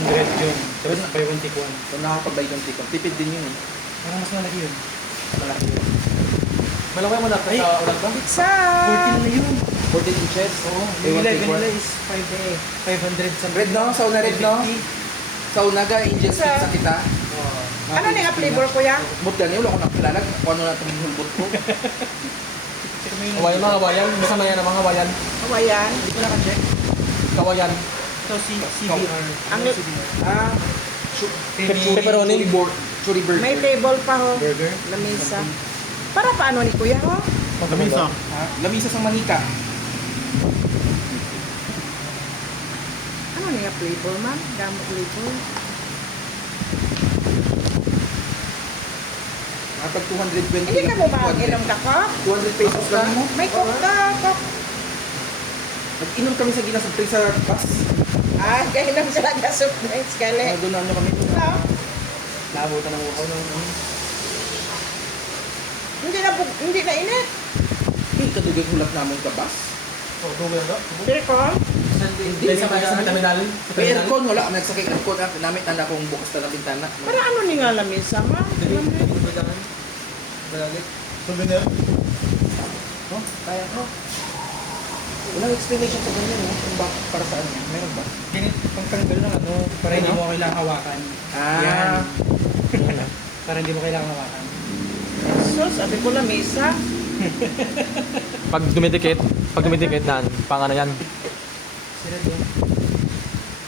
yun. Tapos buy one take one. Kung nakakapag-buy ng tikon, tipid din yun eh. Parang mas malaki yun. Malaki yun. Malaki mo na Ay! sa ulan ba? Pizza! 14 na yun. 14 inches. Oo. Buy Yung one, 11 take one. nila is 500 something. Red no? Sauna red no? 550. Sauna ga, Angels Sa- Pizza kita. Oo. Ano na nga flavor ko ya? Bot gani, wala ko nakilala. Kung ano na itong hulbot ko. Check mo yun. Hawayan mga hawayan. Basta na yan ang mga hawayan. Hawaiian. Hindi ko naka-check. Kawayan. Ito si CBR. Ang- CBR. Ah, Pepperoni. churi burger. May table pa ho. Burger. Lamisa. Para paano ni kuya ho? Lamisa. Ha? Lamisa sa manika. Ano niya flavor ma'am? Damo flavor. Kapag 220 Hindi ka mo lang, mag-inom ka ko? 200 pesos lang mo. May coke ka, coke. Nag-inom kami sa ginasabtay sa bus. Ah, kainom sila ka soup drinks kali. Doon nyo kami. No? Labutan ng ukaw ng Hindi na init. Hindi kadugay hulat namin ka bus. Oh, dugo yan daw. Aircon. Hindi sa terminal. Sa May terminal. aircon, wala. Nagsakay aircon. Namit na akong bukas na ng bintana. Para ano ni nga lamisa ma'am? Hindi ko jangan. Balalit. souvenir. Oh, kaya ko. Walang explanation sa ganyan, no? Kung para saan yan. Meron ba? Ganit, pangtanggal ng ano, para hindi mo kailangan hawakan. Ah. Yan. Para hindi mo kailangan hawakan. So, sabi ko lamisa. Pag dumidikit na, pang ano yan. Sila doon.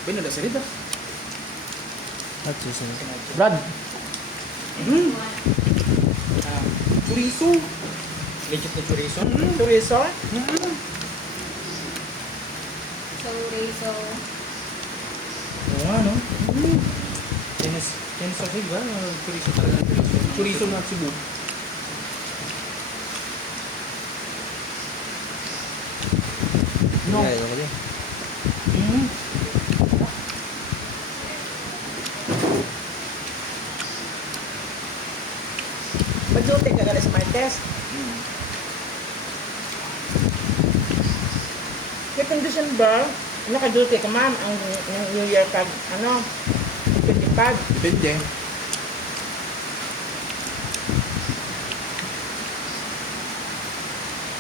Bino na sarida. At susunod. Brad! Chorizo. Legit na chorizo. Chorizo. Chorizo. Oo nga, no? Tennis sa ba? Chorizo talaga. Chorizo na Cebu. No. Majuti ka gali sa Martes. May condition ba? Naka-duty ka ma'am ang New Year pag ano? 25. Depende.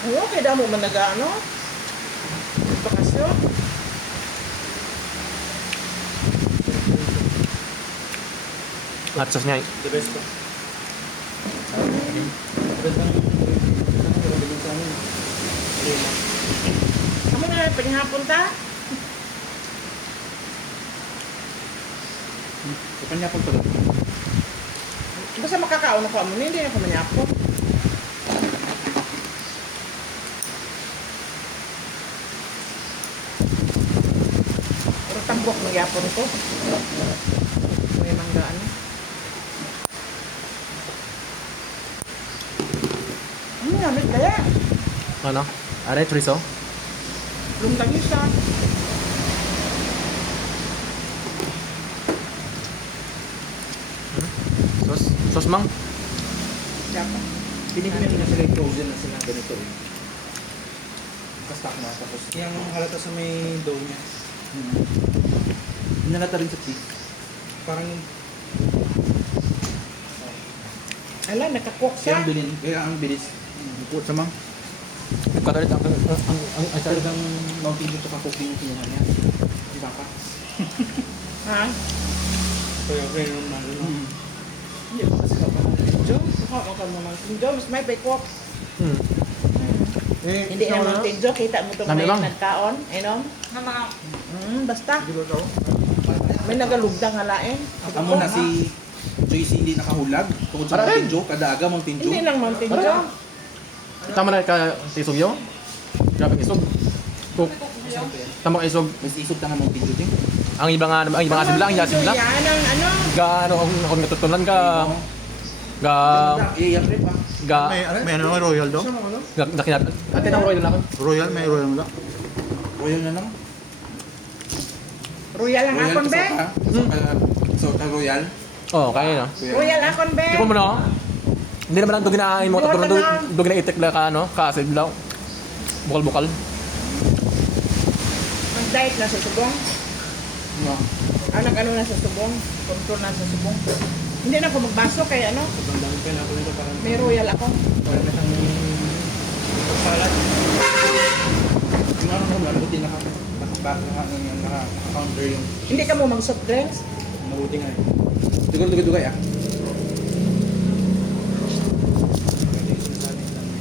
Ano, kaya mo man nag-ano? Bakasyon? At sauce niya. The best po. Kamo na paghapon ta? Kanya po pala. Basta makakaon ako mo, hindi na ko manyapo. Pero tambok ng yapon ko. May mangga ano. Ano namit kaya? Ano? Are, chorizo? Luntang isa. Sauce? Sauce mang? Yapa. Pinipili na sila yung frozen na sila ganito eh. Kastak na tapos. Yung halata sa may dough niya. Hinalata rin sa cheese. Parang Ala, nakakok Kaya siya. ang bilin, kaya ang bilis. Bukod sa mang. Katalit ang Ay, talagang Mountain Dew to ka-cooking yung kinuha niya. Di ba ka? Ha? kaya ganun na. Hindi ko kasi kapag. Jo, ako ka mo man. Jo, mas may paikok. Hindi so, naman tinjo, kita mo itong Dami may lang. nagkaon. Inom? Na mga Basta. Di ba ito? May nagalugdang halain. Amo na si Joyce hindi nakahulag. Tungkol sa Aray! Mountain Dew, kada aga Mountain Dew. Hindi lang Mountain Dew. Tama na ka isog yo? Grabe isog. Cook. Tama ka isog. Mas isog ka nga Mountain Dew din. Ang ibang asim lang, yasim lang. Yan ang ano. Ga ano ako natutunan ka. Ga Eh, yan rin pa. ga May ano royal do? ga nakinat. Ate nang royal lang. Royal, may royal mo da? Royal na lang. Royal ang akon, be. Soka Royal. Oh, kaya na. Royal akon, be. Di ko mo no. Hindi naman ang duginain mo tapos dugina itik la ka ano, ka acid lang. Bukal-bukal. Mag-diet na sa tubong. No. Anak ano na sa subong. Control na sa subong. Hindi na ako magbaso kaya ano. Sobrang dami pa na ako nito parang May royal ako. parang na siyang pagsalat. Yung ano mo, buti naka-counter yung Hindi ka mo mag-soft drinks. Mabuti nga eh. siguro dugay-dugay ah. Pwede yung sinasabi lang may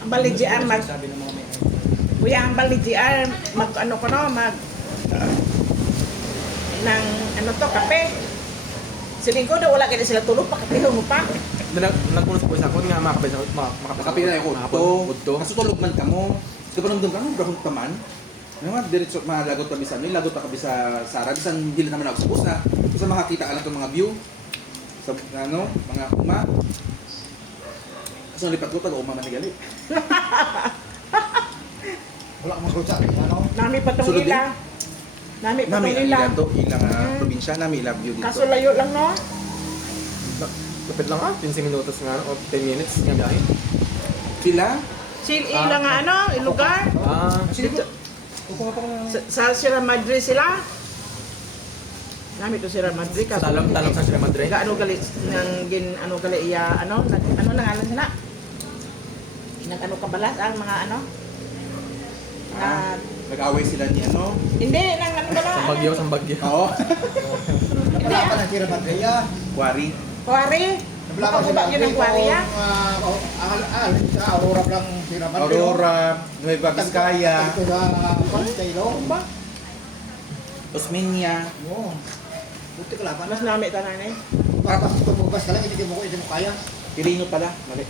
Ang bali GR mag... sabi ng mga may Kuya, ang bali GR mag ano ko no, mag... ng ano to, kape. Siling ko daw wala kaya sila tulog, pakatilo mo pa. Nagpunos po isa ko nga makapit Nakapi na yung kuto. Kasutulog man ka mo. Kasi panamdam ka, brahong taman. Ano nga, diretso malagot kami sa ano, lagot pa kami sa Sara. Bisan hindi naman ako supos na. Kasi makakita ka lang itong mga view. Sa ano, mga uma. Kasi nalipat ko, taga-uma man nagali. Wala akong masagot sa ano. Nami pa tong Sulod ila. Nami pa Nami tong ang ila. ilan to, ilang probinsya, nami ilang view dito. Kaso layo lang no. Lapit lang 15 minutos nga o 10 minutes nga biyahe. Sila, Ila nga ano, lugar. Dito, Upo ka pa nga. sa Sierra Madre sila. Nami to Sierra Madre kaso Talong sa Sierra Madre. Ga ano gali nang gin ano gali iya ano ano nang alam sila. Nang ano kabalas ang mga ano. Na nag-away sila ni ano. hindi nang ano ba Sa Bagyo. Oo. Hindi Wala pa ng Sierra Madre. Quarry. Kuwari. Baka yun ang kuwari ya. Sa Aurora lang Sierra Madre. Aurora, Nueva Vizcaya, Ito sa Pantaylo. Osmeña. Oo. Buti ka laban. Mas nami tanan eh. Tapos tumugas ka lang, hindi mo kaya. Pilino pala. Mali.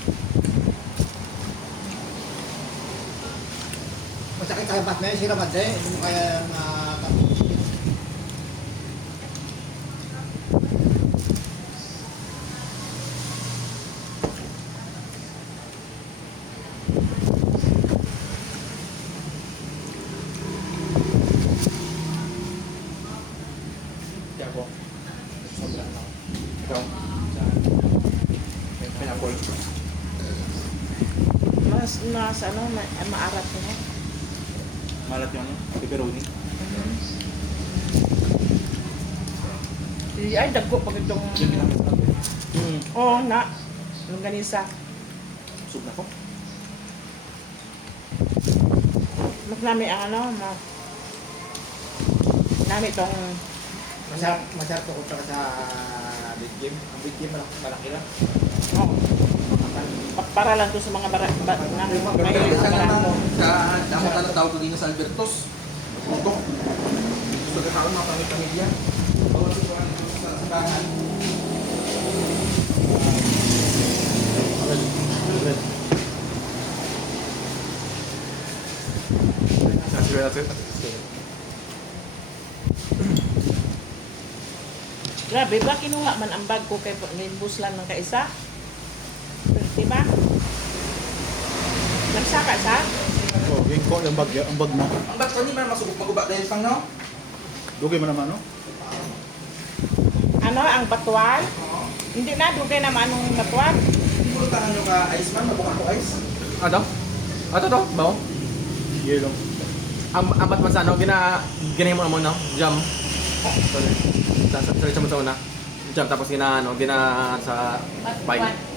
Masakit sa bat na yun, Sierra Madre. Hindi mo kaya na... Kaya po. Sobrang lang. Ikaw. Pineapple. Mas ano maarat ko no. Malat yung ano, pepperoni. Ay dagko pag itong Yung pinakamasarap. oh na longganisa. Sub na ko. Mas nami ang ano nami tong Masarap ko kontra sa big game. Ang big game malaki lang. oh, para lang to sa mga bara Sa damo na tawag ko din sa Albertos. Putok. Gusto ka tao mga pamilya. Bawal sa kuwan sa simbahan. Grabe ba kinuha man ang bag ko kay nimbus lang ng kaisa? Diba? Nagsaka sa? Oh, yung ko yung bag, ang bag mo. Ang ba't ko hindi man masubok maguba dahil pang no? Dugay mo naman, no? Ano ang batuan? Hindi na dugay naman anong batuan. Hindi mo tahan nyo ka ice man, mabukan ko ice. Ano? Ato to, bao. Yellow. Ang batman sa ano, ginay mo no? Jam. Sorry. Sa mo sa una. Jam tapos gina sa pine.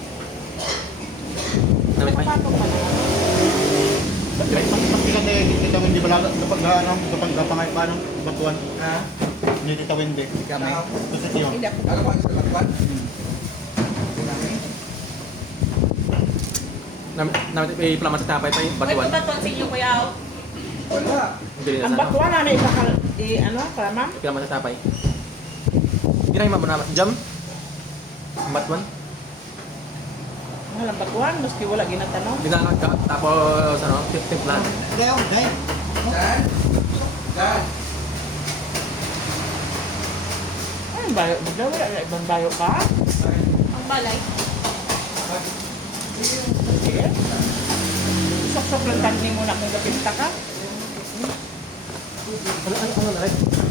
Namit pine. Patok pa naman. Mas pinatay, kita hindi ba lang, kapag gapangay pa, no? Batuan. Ha? Hindi kita windi. Kami. Kasi yun. Hindi ako. Ano pa sa batuan? Namit i-plama sa tapay pa yung batuan. Ba't sa inyo, kuya? Wala. Bili na Ang sa ano. batuan na may bakal ano para ma'am? Plama sa tapay. Ginay mo na jam. Batuan. Mahal ang batuan, maski wala ginatanong. Ginangat ka tapos ano, 15 plan. Kaya ako, dahil. Dan? Dan? Ay, bayo, bigla wala na ibang bayo ka? Ang balay. Sige. Sok-sok lang tani mo na kung gapinta ka. Ano na rin?